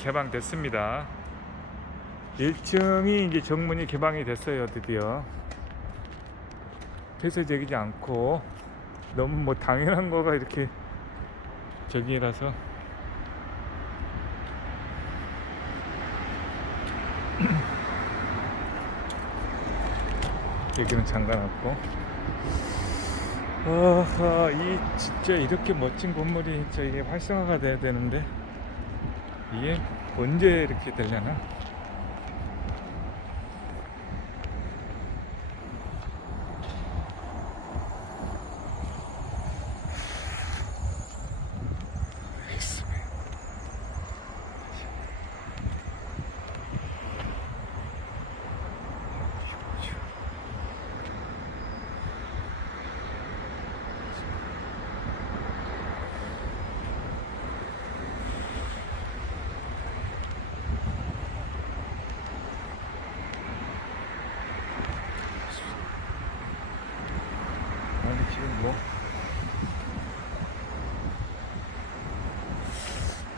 개방됐습니다. 1층이 이제 정문이 개방이 됐어요, 드디어. 폐쇄적이지 않고 너무 뭐 당연한 거가 이렇게 저기라서 여기는 잠가놨고 아하 이 진짜 이렇게 멋진 건물이 진짜 이게 활성화가 돼야 되는데 이게 언제 이렇게 되려나 아니 지금 뭐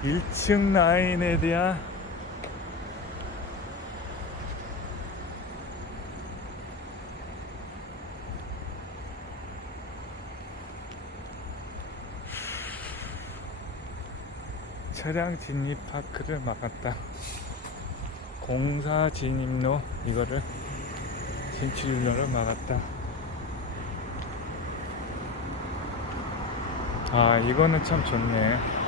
1층 라인에 대한 차량 진입 파크를 막았다. 공사 진입로 이거를 진출로를 막았다. 아 이거는 참 좋네.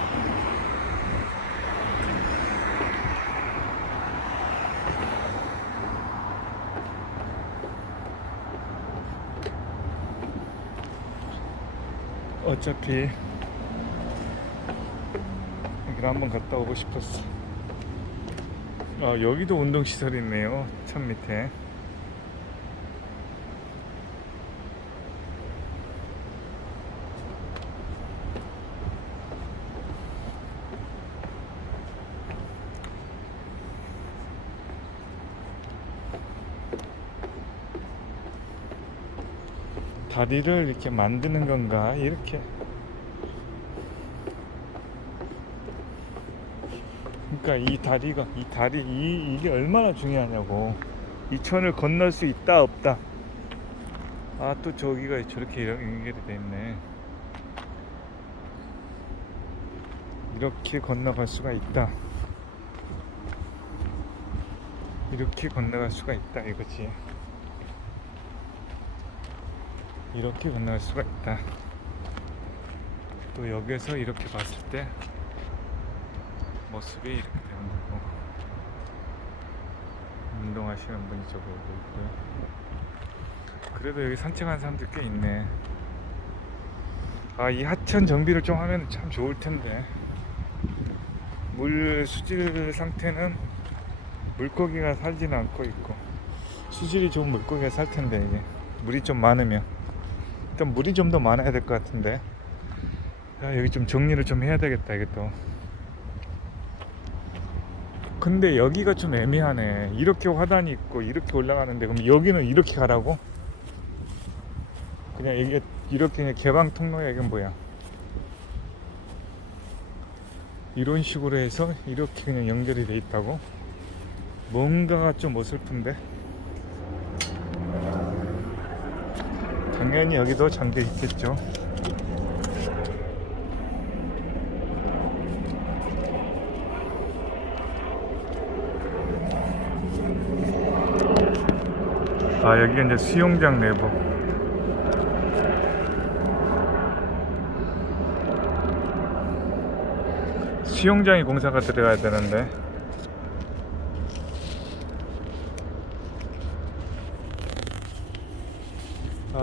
어차피 여기를 한번 갔다 오고 싶었어. 아 여기도 운동시설 있네요. 천 밑에. 다리를 이렇게 만드는 건가? 이렇게. 그러니까 이 다리가 이 다리 이 이게 얼마나 중요하냐고. 이 천을 건널 수 있다 없다. 아 또 저기가 저렇게 연결이 돼 있네. 이렇게 건너갈 수가 있다. 이렇게 건너갈 수가 있다 이거지 이렇게 건너갈 수가 있다. 또 여기에서 이렇게 봤을 때 모습이 이렇게 되는 거고 운동하시는 분이 저거 오고 있고요. 그래도 여기 산책하는 사람들 꽤 있네. 아, 이 하천 정비를 좀 하면 참 좋을 텐데. 물 수질 상태는 물고기가 살지는 않고 있고 수질이 좋은 물고기가 살 텐데 이게 물이 좀 많으면 일단 물이 좀 더 많아야 될 것 같은데. 야, 여기 좀 정리를 좀 해야 되겠다 이게 또. 근데 여기가 좀 애매하네. 이렇게 화단이 있고 이렇게 올라가는데 그럼 여기는 이렇게 가라고? 그냥 이게 이렇게 개방 통로야 이건 뭐야? 이런 식으로 해서 이렇게 그냥 연결이 돼 있다고? 뭔가가 좀 어설픈데 당연히 여기도 잠겨 있겠죠. 아 여기가 이제 수영장 내부. 수영장이 공사가 들어가야 되는데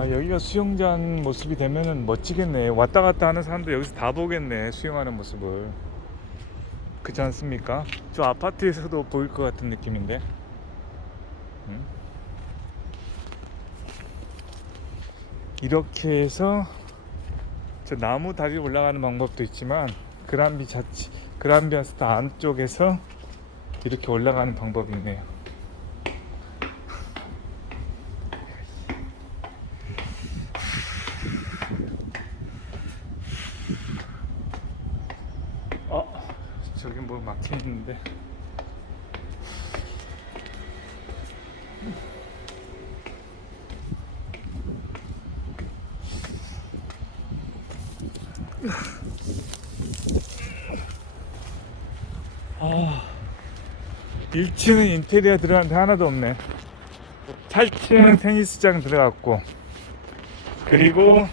아 여기가 수영장 모습이 되면은 멋지겠네 왔다 갔다 하는 사람들 여기서 다 보겠네 수영하는 모습을 그렇지 않습니까? 저 아파트에서도 보일 것 같은 느낌인데 음? 이렇게 해서 저 나무 다리 올라가는 방법도 있지만 그란비 자치 그란비아스타 안쪽에서 이렇게 올라가는 방법이 있네요 저기 뭐 막혀 있는데. 아 1층은 인테리어 들어갔는데 하나도 없네. 8층 테니스장 들어갔고 그리고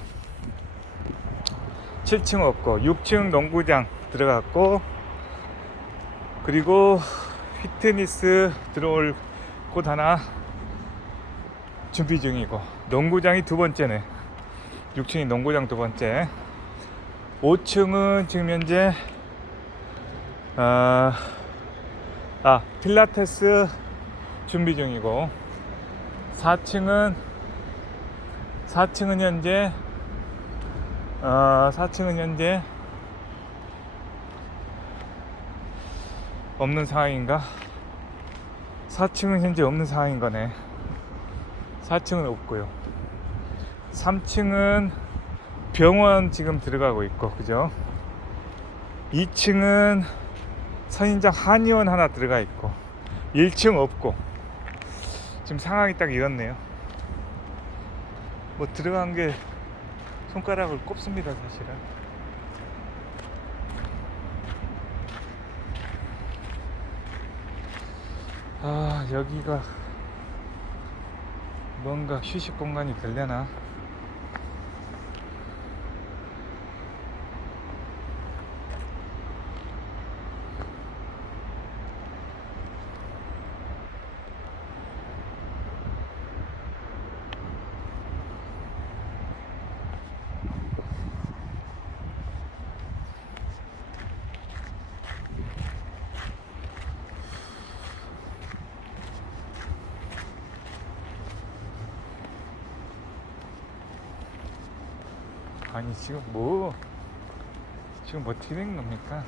7층 없고 6층 농구장 들어갔고 그리고 피트니스 들어올 곳 하나 준비 중이고 농구장이 두 번째네. 6층이 농구장 두 번째. 5층은 지금 현재 아, 아 필라테스 준비 중이고 4층은 4층은 현재 어, 4층은 현재 없는 상황인가? 4층은 현재 없는 상황인 거네. 4층은 없고요. 3층은 병원 지금 들어가고 있고, 그죠? 2층은 선인장 한의원 하나 들어가 있고, 1층 없고, 지금 상황이 딱 이렇네요. 뭐 들어간 게 손가락을 꼽습니다, 사실은. 아, 여기가 뭔가 휴식 공간이 되려나? 아니, 지금 뭐, 지금 뭐 어떻게 된 겁니까?